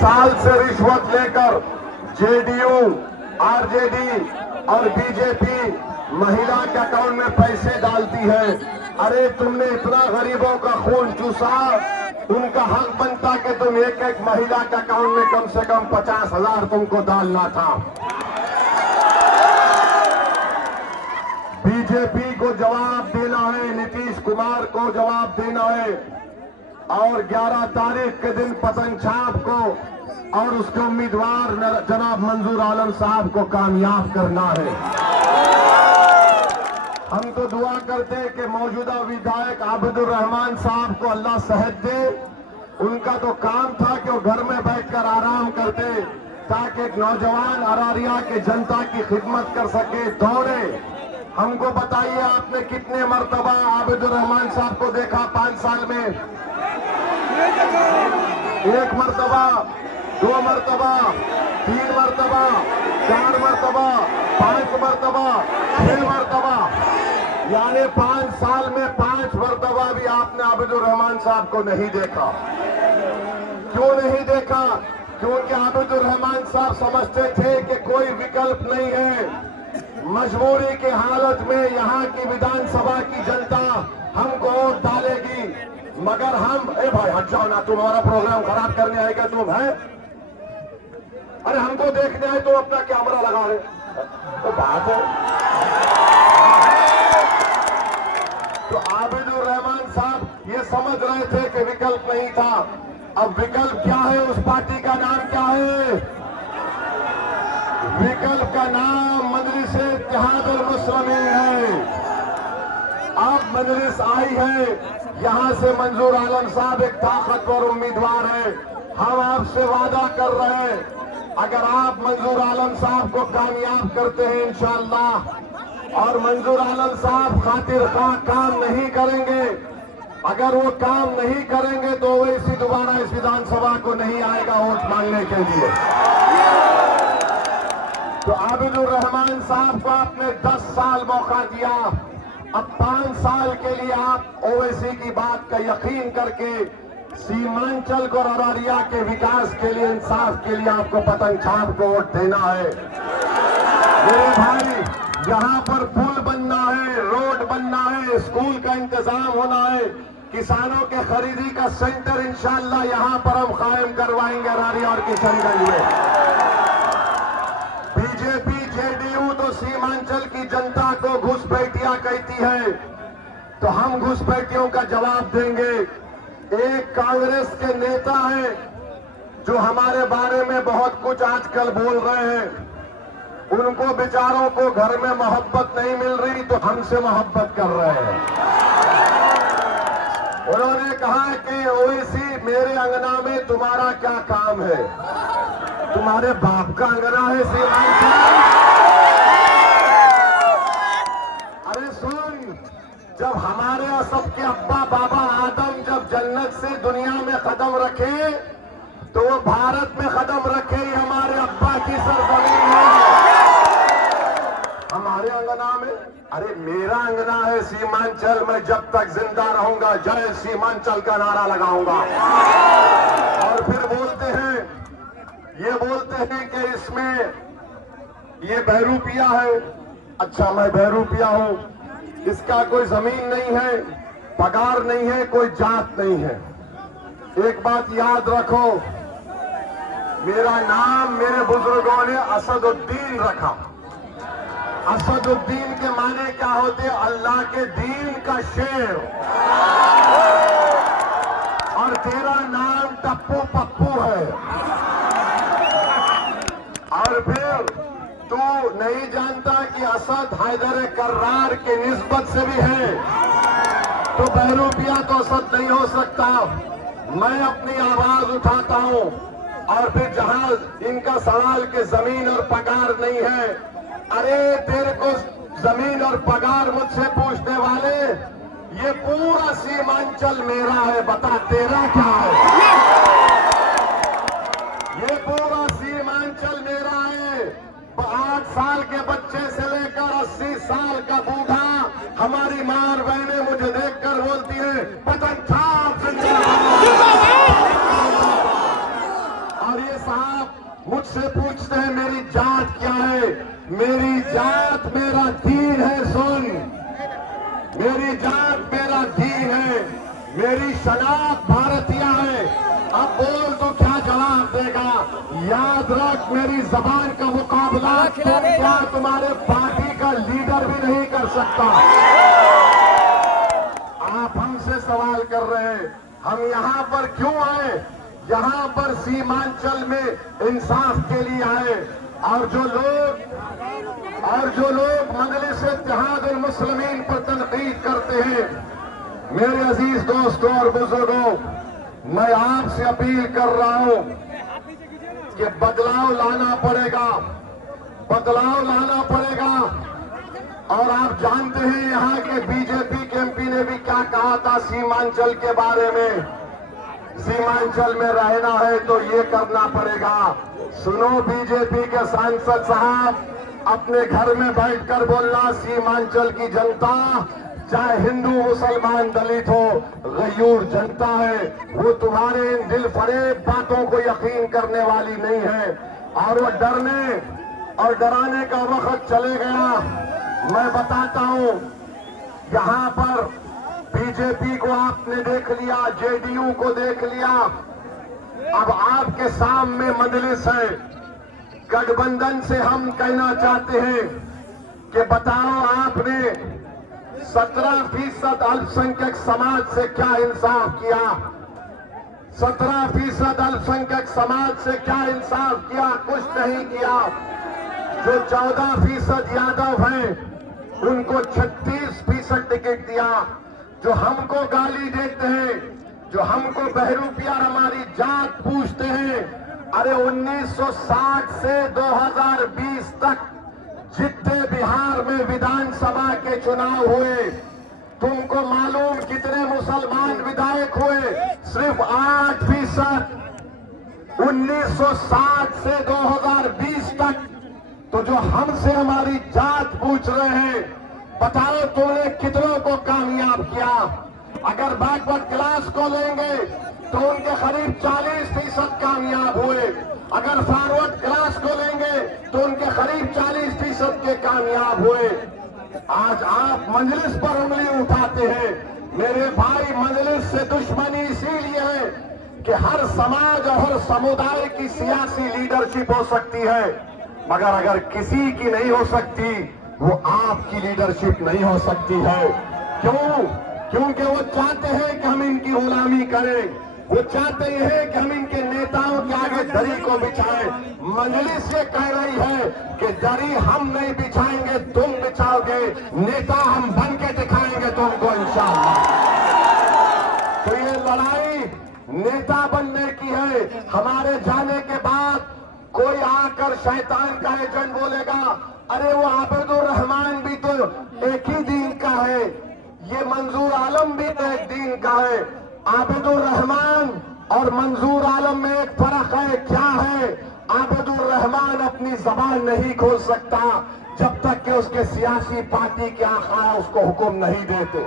साल से रिश्वत लेकर जेडीयू, आरजेडी और बीजेपी महिला के अकाउंट में पैसे डालती है। अरे तुमने इतना गरीबों का खून चूसा, उनका हक बनता कि तुम एक एक महिला के अकाउंट में कम से कम 50,000 तुमको डालना था। बीजेपी को जवाब देना है, नीतीश कुमार को जवाब देना है और 11 तारीख के दिन पतंग छाप को और उसके उम्मीदवार जनाब मंजूर आलम साहब को कामयाब करना है। हम तो दुआ करते हैं कि मौजूदा विधायक आबिदुर रहमान साहब को अल्लाह सेहत दे। उनका तो काम था कि वो घर में बैठकर आराम करते ताकि एक नौजवान अरारिया के जनता की खिदमत कर सके, दौड़े। हमको बताइए आपने कितने मर्तबा आबिदुर रहमान साहब को देखा 5 साल में? 1 मर्तबा, 2 मर्तबा, 3 मर्तबा, 4 मर्तबा, 5 मर्तबा, 6 मर्तबा, यानी 5 साल में 5 मर्तबा भी आपने आबिदुर रहमान साहब को नहीं देखा। क्यों नहीं देखा? क्योंकि आबिदुर रहमान साहब समझते थे कि कोई विकल्प नहीं है। मजबूरी की हालत में यहाँ की विधानसभा की जनता हमको वोट डालेगी, मगर हम, ए भाई हट जाओ ना, तुम हमारा प्रोग्राम खराब करने आएगा तुम, है? अरे हमको देखने आए तुम अपना कैमरा लगा रहे, तो बात है। तो आबिदुर रहमान साहब ये समझ रहे थे कि विकल्प नहीं था। अब विकल्प क्या है? उस पार्टी का नाम क्या है? विकल्प का नाम मजलिस-ए-इत्तेहादुल मुस्लिमीन है। अब मजलिस आई है, यहां से मंजूर आलम साहब एक ताकतवर उम्मीदवार है। हम आपसे वादा कर रहे हैं, अगर आप मंजूर आलम साहब को कामयाब करते हैं इंशाअल्लाह, और मंजूर आलम साहब खातिर काम नहीं करेंगे, अगर वो काम नहीं करेंगे तो वो इसी दोबारा इस विधानसभा को नहीं आएगा वोट मांगने के लिए। तो आबिदुर रहमान साहब को आपने 10 साल मौका दिया, अब 5 साल के लिए आप ओवैसी की बात का यकीन करके सीमांचल को, अररिया के विकास के लिए, इंसाफ के लिए आपको पतंग छाप को वोट देना है। मेरे भाई, यहाँ पर पुल बनना है, रोड बनना है, स्कूल का इंतजाम होना है, किसानों के खरीदी का सेंटर इंशाअल्लाह यहाँ पर हम कायम करवाएंगे अररिया और किशनगंज में। बीजेपी, जेडीयू तो सीमांचल की जनता को घुसपैठिया कहती है, तो हम घुसपैठियों का जवाब देंगे। एक कांग्रेस के नेता हैं जो हमारे बारे में बहुत कुछ आजकल बोल रहे हैं, उनको बेचारों को घर में मोहब्बत नहीं मिल रही तो हमसे मोहब्बत कर रहे हैं। उन्होंने कहा कि ओवैसी मेरे अंगना में तुम्हारा क्या काम है? तुम्हारे बाप का अंगना है सीमांचल? अरे सुन, जब हमारे और सबके अब्बा बाबा आदम जब जन्नत से दुनिया में कदम रखे तो वो भारत में कदम रखे ही हमारे अब्बा की सरजमीन है, हमारे अंगना में। अरे मेरा अंगना है सीमांचल, मैं जब तक जिंदा रहूंगा जय सीमांचल का नारा लगाऊंगा। और फिर बोलते हैं कि इसमें ये बहरूपिया है। अच्छा, मैं बहरूपिया हूं, इसका कोई जमीन नहीं है, पगार नहीं है, कोई जात नहीं है। एक बात याद रखो, मेरा नाम मेरे बुजुर्गों ने असदुद्दीन रखा। असदुद्दीन के माने क्या होते? अल्लाह के दीन का शेर। और तेरा नाम टप्पू पप्पू है। और फिर तू नहीं जानता कि असद हैदर कर्रार के निस्बत से भी है, तो बहरूपिया तो असद नहीं हो सकता। मैं अपनी आवाज उठाता हूं, और फिर जहां इनका सवाल के जमीन और पगार नहीं है, अरे तेरे को जमीन और पगार मुझसे पूछने वाले, ये पूरा सीमांचल मेरा है, बता तेरा क्या है? ये पूरा सीमांचल मेरा है। 8 साल के बच्चे से लेकर 80 साल का बूढ़ा, हमारी मां और बहनें मुझे देखकर बोलती है पतंग छाप जिंदाबाद। और और ये साहब मुझसे पूछते हैं मेरी जात क्या है। मेरी जात मेरा दीन है, सुन, मेरी जात मेरा दीन है, मेरी शनाख्त भारतीय है। अब बोल तो क्या जवाब देगा। याद रख, मेरी जबान का मुकाबला तुम क्या तुम्हारे पार्टी का लीडर भी नहीं कर सकता। आप हमसे सवाल कर रहे हैं हम यहाँ पर क्यों आए। यहाँ पर सीमांचल में इंसाफ के लिए आए। और जो लोग मजलिस इत्तेहादुल मुस्लिमीन पर तनकीद करते हैं, मेरे अजीज दोस्तों और बुजुर्गों, मैं आपसे अपील कर रहा हूं कि बदलाव लाना पड़ेगा, बदलाव लाना पड़ेगा। और आप जानते हैं यहाँ के बीजेपी के एमपी ने भी क्या कहा था सीमांचल के बारे में। सीमांचल में रहना है तो ये करना पड़ेगा। सुनो बीजेपी के सांसद साहब, अपने घर में बैठकर बोलना, सीमांचल की जनता चाहे हिंदू मुसलमान दलित हो, गयूर जनता है, वो तुम्हारे इन दिल फरेब बातों को यकीन करने वाली नहीं है। और वो डरने और डराने का वक्त चले गया। मैं बताता हूं, यहां पर बीजेपी को आपने देख लिया, जेडीयू को देख लिया, अब आपके सामने मजलिस है। गठबंधन से हम कहना चाहते हैं कि बताओ आपने 17% अल्पसंख्यक समाज से क्या इंसाफ किया। 17% अल्पसंख्यक समाज से क्या इंसाफ किया, कुछ नहीं किया। जो 14% यादव हैं उनको 36% टिकट दिया। जो हमको गाली देते हैं, जो हमको बहरूपिया हमारी जात पूछते हैं, अरे 1960 से 2020 तक जितने बिहार में विधानसभा के चुनाव हुए, तुमको मालूम कितने मुसलमान विधायक हुए? सिर्फ 8%। 1960 से 2020 तक। तो जो हमसे हमारी जात पूछ रहे हैं, बताओ तुमने कितनों को कामयाब किया। अगर बैकवर्ड क्लास को लेंगे तो उनके करीब 40% कामयाब हुए। अगर फॉरवर्ड क्लास को लेंगे तो उनके करीब 40% के कामयाब हुए। आज आप मजलिस पर उंगली उठाते हैं। मेरे भाई, मजलिस से दुश्मनी इसीलिए है कि हर समाज और हर समुदाय की सियासी लीडरशिप हो सकती है, मगर अगर किसी की नहीं हो सकती, वो आपकी लीडरशिप नहीं हो सकती है। क्यों? क्योंकि वो चाहते हैं कि हम इनकी गुलामी करें। वो चाहते हैं कि हम इनके नेताओं के आगे दरी को बिछाएं। मजलिस ये कह रही है कि दरी हम नहीं बिछाएंगे, तुम बिछाओगे। नेता हम बन के दिखाएंगे तुमको इंशाअल्लाह। तो ये लड़ाई नेता बनने की है। हमारे जाने के बाद कोई आकर शैतान का एजेंट बोलेगा, अरे वो आबिदुर रहमान भी तो एक ही दीन का है, ये मंजूर आलम भी तो एक दीन का है। आबिदुर रहमान और मंजूर आलम में एक फर्क है। क्या है? आबिदुर रहमान अपनी जबान नहीं खोल सकता जब तक कि उसके सियासी पार्टी के आका उसको हुक्म नहीं देते।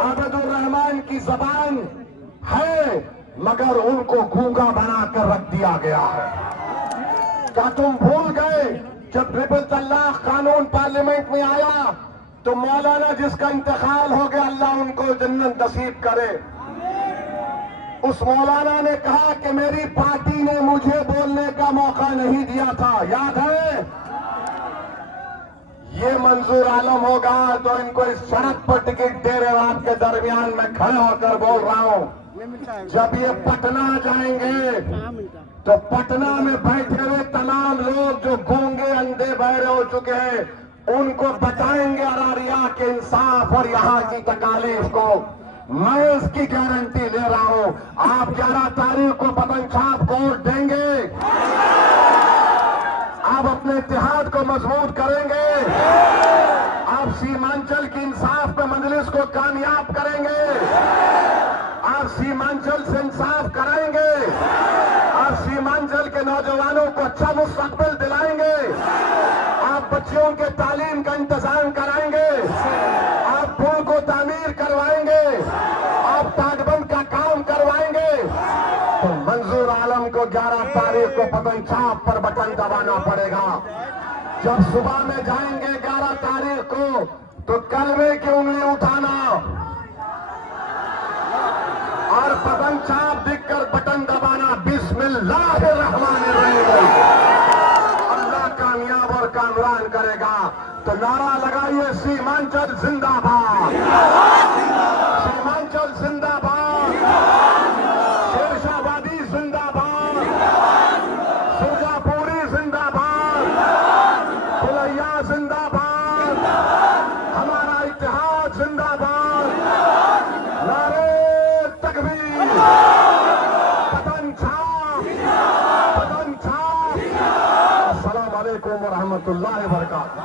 आबिदुर रहमान की जबान है, मगर उनको गूंगा बनाकर रख दिया गया है। क्या तुम भूल गए जब ट्रिपल तलाक कानून पार्लियामेंट में आया तो मौलाना जिसका इंतकाल हो गया, अल्लाह उनको जन्नत नसीब करे, उस मौलाना ने कहा कि मेरी पार्टी ने मुझे बोलने का मौका नहीं दिया था, याद है? ये मंजूर आलम होगा तो इनको इस सड़क पर टिकट दे रहे। आपके दरमियान में खड़े होकर बोल रहा हूं, जब ये पटना जाएंगे तो पटना में बैठे हुए तमाम लोग जो गूंगे अंधे बहरे हो चुके हैं, उनको बताएंगे अरारिया के इंसाफ और यहाँ की तकालीफ को। मैं इसकी गारंटी ले रहा हूं। आप 11 तारीख को पतन छाप वोट देंगे, आप अपने इत्तेहाद को मजबूत करेंगे, आप सीमांचल की इंसाफ में मजलिस को कामयाब करेंगे, आप सीमांचल से इंसाफ कराएंगे, आप सीमांचल के नौजवानों को अच्छा मुस्तकबिल दिलाएंगे, आप बच्चों के तालीम का इंतजाम कराएंगे, आप पुल को तामीर करवाएंगे, आप ताटबंद का काम करवाएंगे। तो मंजूर आलम मुहर्रम को 11 तारीख को पतन छाप पर बटन दबाना पड़ेगा। जब सुबह में जाएंगे 11 तारीख को तो कलमे की उंगली उठाना और पतन छाप दिखकर बटन दबाना। बिस्मिल्लाहिर्रहमानिर्रहीम। अल्लाह कामयाब और कामरान करेगा। तो नारा लगाइए, सीमांचल जिंदाबाद, सीमांचल जिंदाबाद, शेरशाहबादी जिंदाबाद, सुरजापुरी जिंदाबाद, फुलैया जिंदाबाद, हमारा इत्तेहाद जिंदाबाद, नारे तकबीर, पतन छाप, पतन छाप। अस्सलाम वालेकुम व रहमतुल्लाहि व बरकातहू।